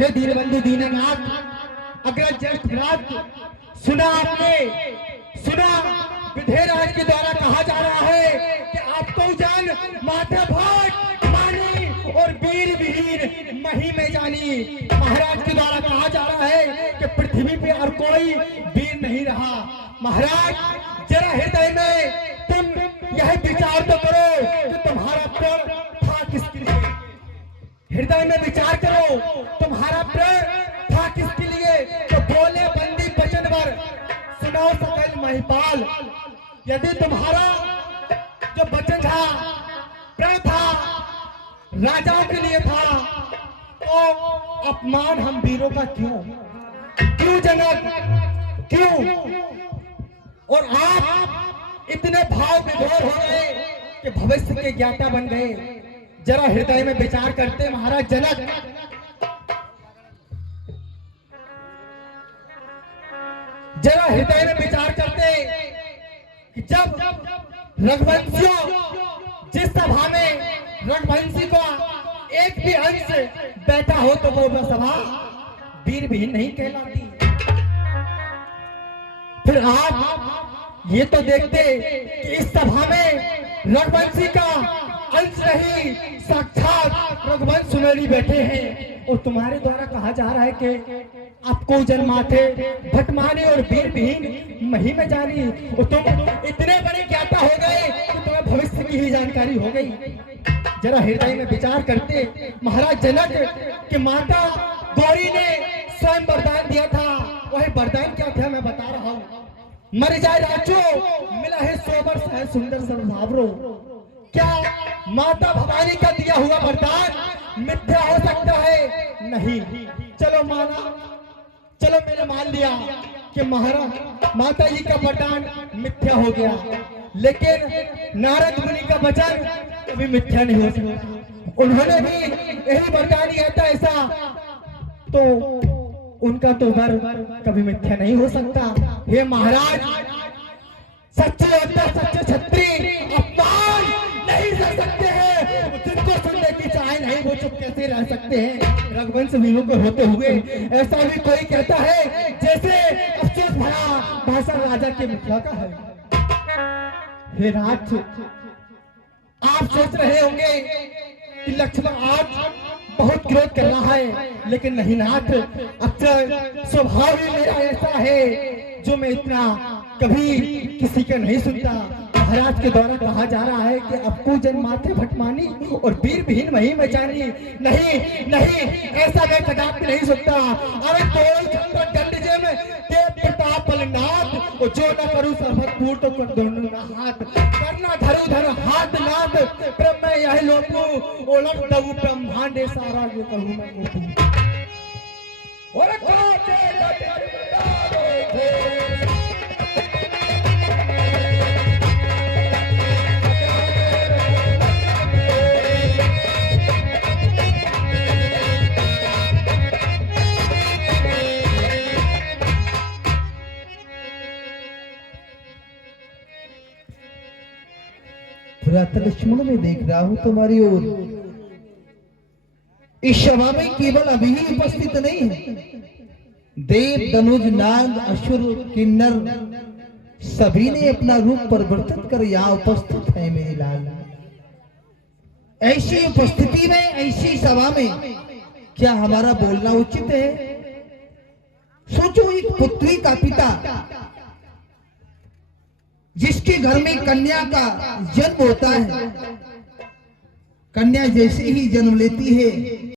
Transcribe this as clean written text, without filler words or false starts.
हे दीनबंधु दीननाथ, अगर ज्येष्ठ भ्रात सुना आपने, सुना विधेयराज के द्वारा कहा जा रहा है कि आपको जन माथे भाट मानी और वीर विहीन मही में जानी। महाराज के द्वारा कहा जा रहा है कि पृथ्वी पे और कोई वीर नहीं रहा। महाराज जरा हृदय में तुम यह विचार तो करो कि तुम्हारा प्रण था किसके लिए। हृदय में विचार करो, तुम्हारा प्रण था किसके लिए। तो बोले बंदी वचन वर सुनो सकल महिपाल। यदि तुम्हारा जो वचन था, प्रण था, राजाओं के लिए था, तो अपमान हम वीरों का क्यों जनक, क्यों? और आप इतने भाव विभोर हो गए कि भविष्य के ज्ञाता बन गए। जरा हृदय में विचार करते महाराज जनक, जरा हृदय में विचार करते कि जब रघुवंशियों जिस सभा में रघुवंशी को एक भी अंश बैठा हो तो वो सभा वीर विहीन नहीं कहलाती। फिर आप ये तो देखते कि इस सभा में रघुवंशी का अंश नहीं, साक्षात रघुवंश सुमेरी बैठे हैं और तुम्हारे द्वारा कहा जा रहा है कि आपको जन्माथे भटमाने और वीर विहीन मही में जानी। और तुम इतने बड़े ज्ञाता हो गए कि तुम्हें भविष्य की ही जानकारी हो गई। जरा हृदय में विचार करते महाराज जनक कि माता गौरी ने स्वयं वरदान दिया था। वही वरदान क्या था मैं बता रहा हूँ। मर जाए राजो मिला है सोबर है सुंदर संभावरो। क्या माता भवानी का दिया हुआ वरदान मिथ्या हो सकता है? नहीं। चलो माना, चलो मैंने मान लिया कि महाराज माता जी का वरदान मिथ्या हो गया, लेकिन नारद मुनि का वचन कभी मिथ्या नहीं हो सकता। उन्होंने भी यही वरदान दिया था ऐसा, तो उनका तो वर कभी मिथ्या नहीं हो सकता। हे महाराज, सच्चे योद्धा सच्चे छत्री अपमान नहीं रह सकते हैं। जिनको सुनने की चाहे नहीं वो चुप कैसे रह सकते हैं रघुवंश वीरों को होते हुए। ऐसा भी कोई कहता है जैसे अफसोस भरा भाषण राजा के मुखिया का है। हे राज, आप सोच रहे होंगे कि लक्ष्मण आज बहुत क्रोध कर रहा है, लेकिन नहीं नाथ, अक्सर स्वभाव ही मेरा ऐसा है जो मैं इतना कभी किसी का नहीं सुनता। महाराज के द्वारा कहा जा रहा है कि आपको जन्माथे भटमानी और वीर विहीन मही में जानी। नहीं नहीं, ऐसा मैं कदापि नहीं सुनता। अरे कोई दंड जम देव प्रताप बलनाथ, और जो न करूं सर्वत टूट तो कर दोनों ना हाथ। करना धरू धर हाथ नाथ, ब्रह्म यह लोकू ओलट दऊ ब्रह्मांडे सारा जो कहूं मैं गोपू। और लक्ष्मण में देख रहा हूं तुम्हारी ओर। इस सभा में केवल अभी ही उपस्थित नहीं है, देव धनुज नाग असुर किन्नर सभी ने अपना रूप परिवर्तन कर यहाँ उपस्थित है मेरे लाल। ऐसी उपस्थिति में, ऐसी सभा में क्या हमारा बोलना उचित है? सोचो, एक पुत्री का पिता जिसके घर में कन्या का जन्म होता है, कन्या जैसे ही जन्म लेती है